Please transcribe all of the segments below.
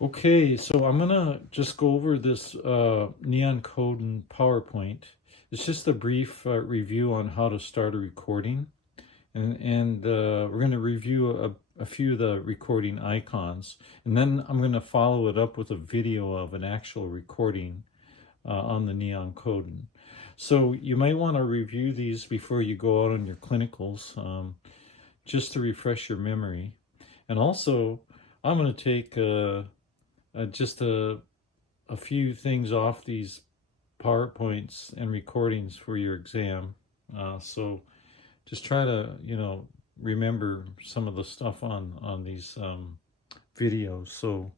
Okay, so I'm gonna just go over this Neon Khoden PowerPoint. It's just a brief review on how to start a recording, and we're gonna review a few of the recording icons, and then I'm gonna follow it up with a video of an actual recording on the Neon Khoden. So you might want to review these before you go out on your clinicals, just to refresh your memory. And also, I'm going to take just a few things off these PowerPoints and recordings for your exam. So just try to, remember some of the stuff on these videos, so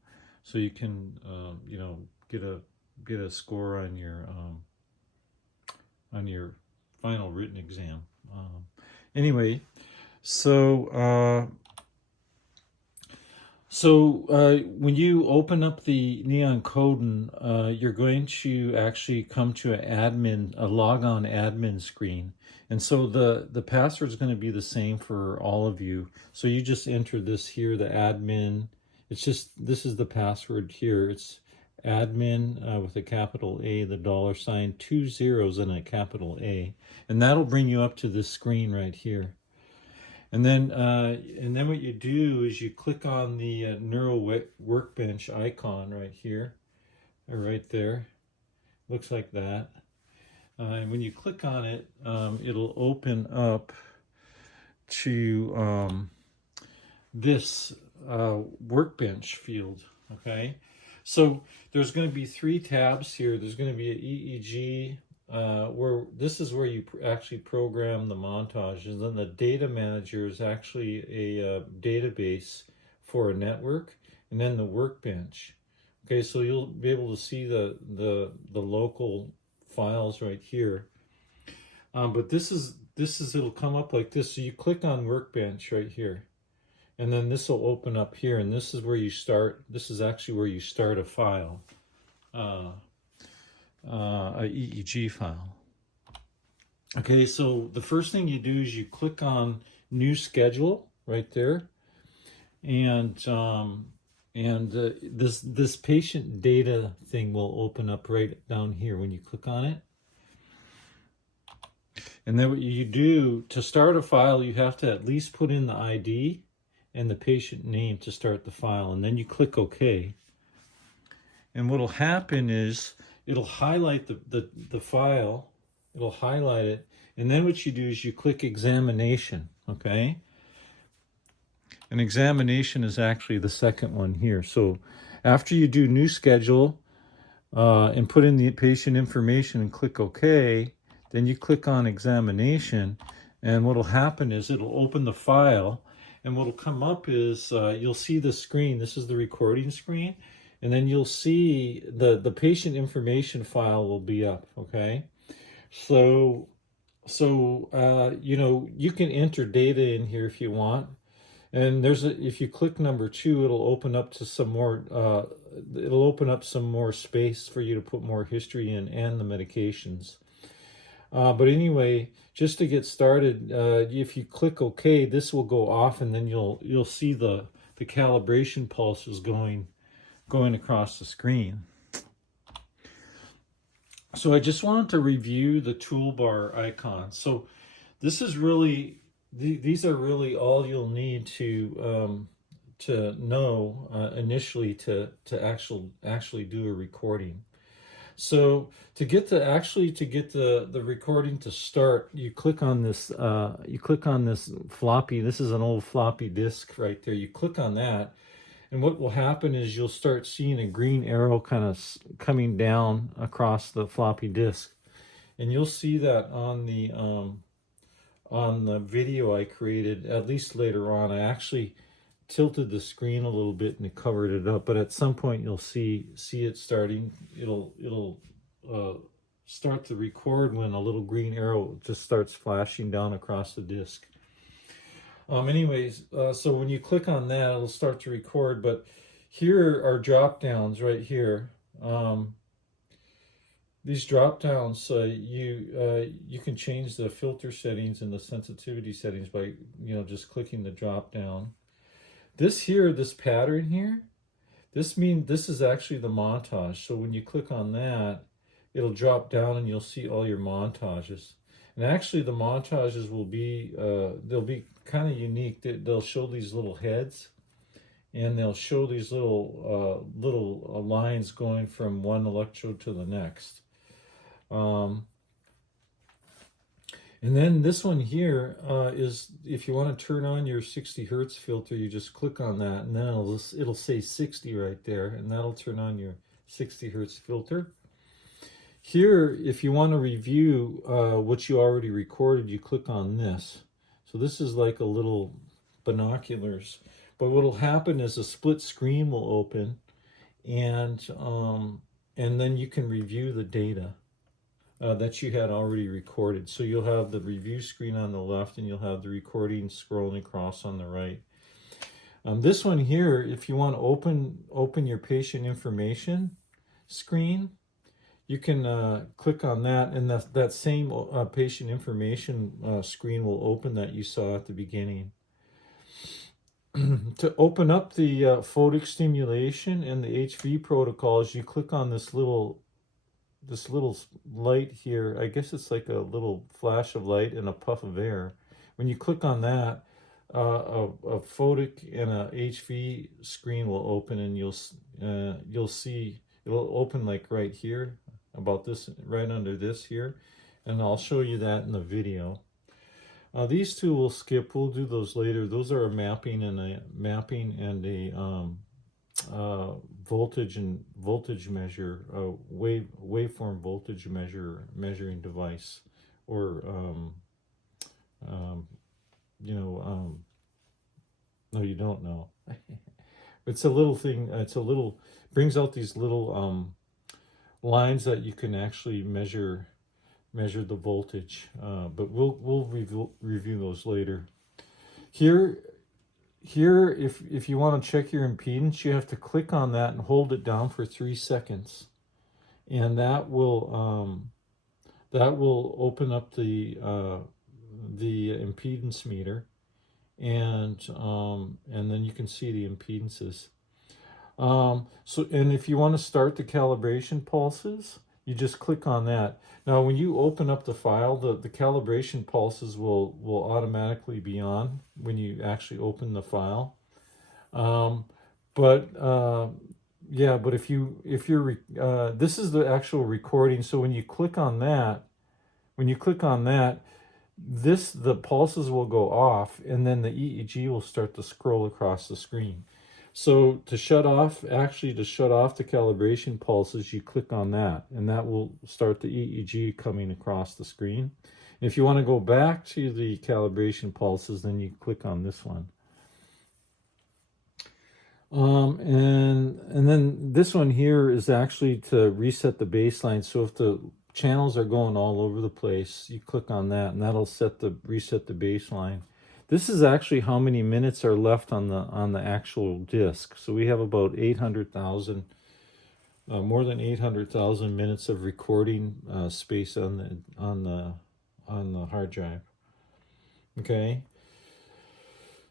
you can, get a score on your final written exam. Anyway, so when you open up the Neon Coden, you're going to actually come to a logon admin screen. And so the password is going to be the same for all of you. So you just enter this here, the admin. This is the password here. It's admin with a capital A, the $, 2 zeros and a capital A. And that'll bring you up to this screen right here. And then what you do is you click on the Neuro Workbench icon right here, or right there. Looks like that. And when you click on it, it'll open up to this Workbench field. Okay, so there's going to be 3 tabs here. There's going to be an EEG. Where this is where you actually program the montages, and the data manager is actually a database for a network, and then the workbench. Okay, so you'll be able to see the local files right here. But this is it'll come up like this. So you click on workbench right here, and then this will open up here, and this is where you start. This is actually where you start a file. A EEG file. Okay, so the first thing you do is you click on New Schedule right there, and this patient data thing will open up right down here when you click on it. And then what you do to start a file, you have to at least put in the ID and the patient name to start the file, and then you click OK. And what'll happen is it'll highlight the file, it'll highlight it, and then what you do is you click examination, okay? An examination is actually the second one here. So after you do new schedule and put in the patient information and click OK, then you click on examination, and what'll happen is it'll open the file, and what'll come up is you'll see the screen. This is the recording screen. And then you'll see the patient information file will be up, okay? So you can enter data in here if you want. And if you click number 2, it'll open up to some more, it'll open up some more space for you to put more history in and the medications. But anyway, just to get started, if you click OK, this will go off, and then you'll see the calibration pulses going across the screen. So I just wanted to review the toolbar icons. So this is really, these are really all you'll need to know initially to actually do a recording. So to get the recording to start, you click on this floppy. This is an old floppy disk right there. You click on that. And what will happen is you'll start seeing a green arrow kind of coming down across the floppy disk. And you'll see that on the video I created, at least later on. I actually tilted the screen a little bit and it covered it up, but at some point you'll see it starting. It'll start to record when a little green arrow just starts flashing down across the disk. So when you click on that, it'll start to record, but here are drop downs right here. These drop downs, you can change the filter settings and the sensitivity settings by just clicking the drop down. This pattern here, This is actually the montage. So when you click on that, it'll drop down and you'll see all your montages. And actually the montages will be, they'll be kind of unique. They'll show these little heads, and they'll show these little lines going from one electrode to the next. And then this one here is, if you want to turn on your 60 Hertz filter, you just click on that, and then it'll say 60 right there, and that'll turn on your 60 Hertz filter. Here, if you want to review what you already recorded, you click on this. So this is like a little binoculars. But what will happen is a split screen will open, and then you can review the data that you had already recorded. So you'll have the review screen on the left, and you'll have the recording scrolling across on the right. This one here, if you want to open your patient information screen, you can click on that, and that same patient information screen will open that you saw at the beginning. To open up the photic stimulation and the HV protocols, you click on this little light here. I guess it's like a little flash of light and a puff of air. When you click on that, a photic and a HV screen will open, and you'll see it'll open like right here, about this, right under this here, and I'll show you that in the video. These two we'll skip. We'll do those later. Those are a mapping and a voltage measure, waveform voltage measuring device, or no, you don't know. It's a little thing. Brings out these little lines that you can actually measure the voltage, but we'll review those later. Here, if you want to check your impedance, you have to click on that and hold it down for 3 seconds, and that will open up the impedance meter, and then you can see the impedances. And if you want to start the calibration pulses, you just click on that. Now, when you open up the file, the calibration pulses will automatically be on when you actually open the file. But if you're this is the actual recording. So when you click on that, the pulses will go off, and then the EEG will start to scroll across the screen. So to shut off the calibration pulses, you click on that, and that will start the EEG coming across the screen. And if you want to go back to the calibration pulses, then you click on this one. And then this one here is actually to reset the baseline. So if the channels are going all over the place, you click on that, and that'll reset the baseline. This is actually how many minutes are left on the actual disk. So we have about 800,000, more than 800,000 minutes of recording space on the hard drive. Okay.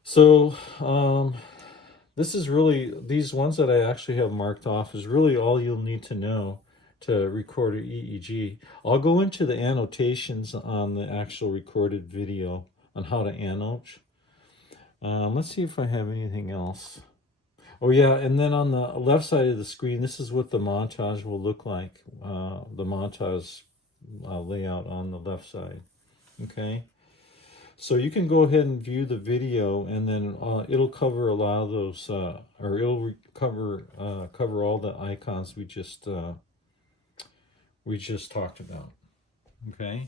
So this is really, these ones that I actually have marked off is really all you'll need to know to record an EEG. I'll go into the annotations on the actual recorded video on how to annotate. Let's see if I have anything else. Oh yeah, and then on the left side of the screen, this is what the montage will look like. The montage layout on the left side. Okay, so you can go ahead and view the video, and then it'll cover a lot of those, or it'll cover all the icons we just talked about. Okay.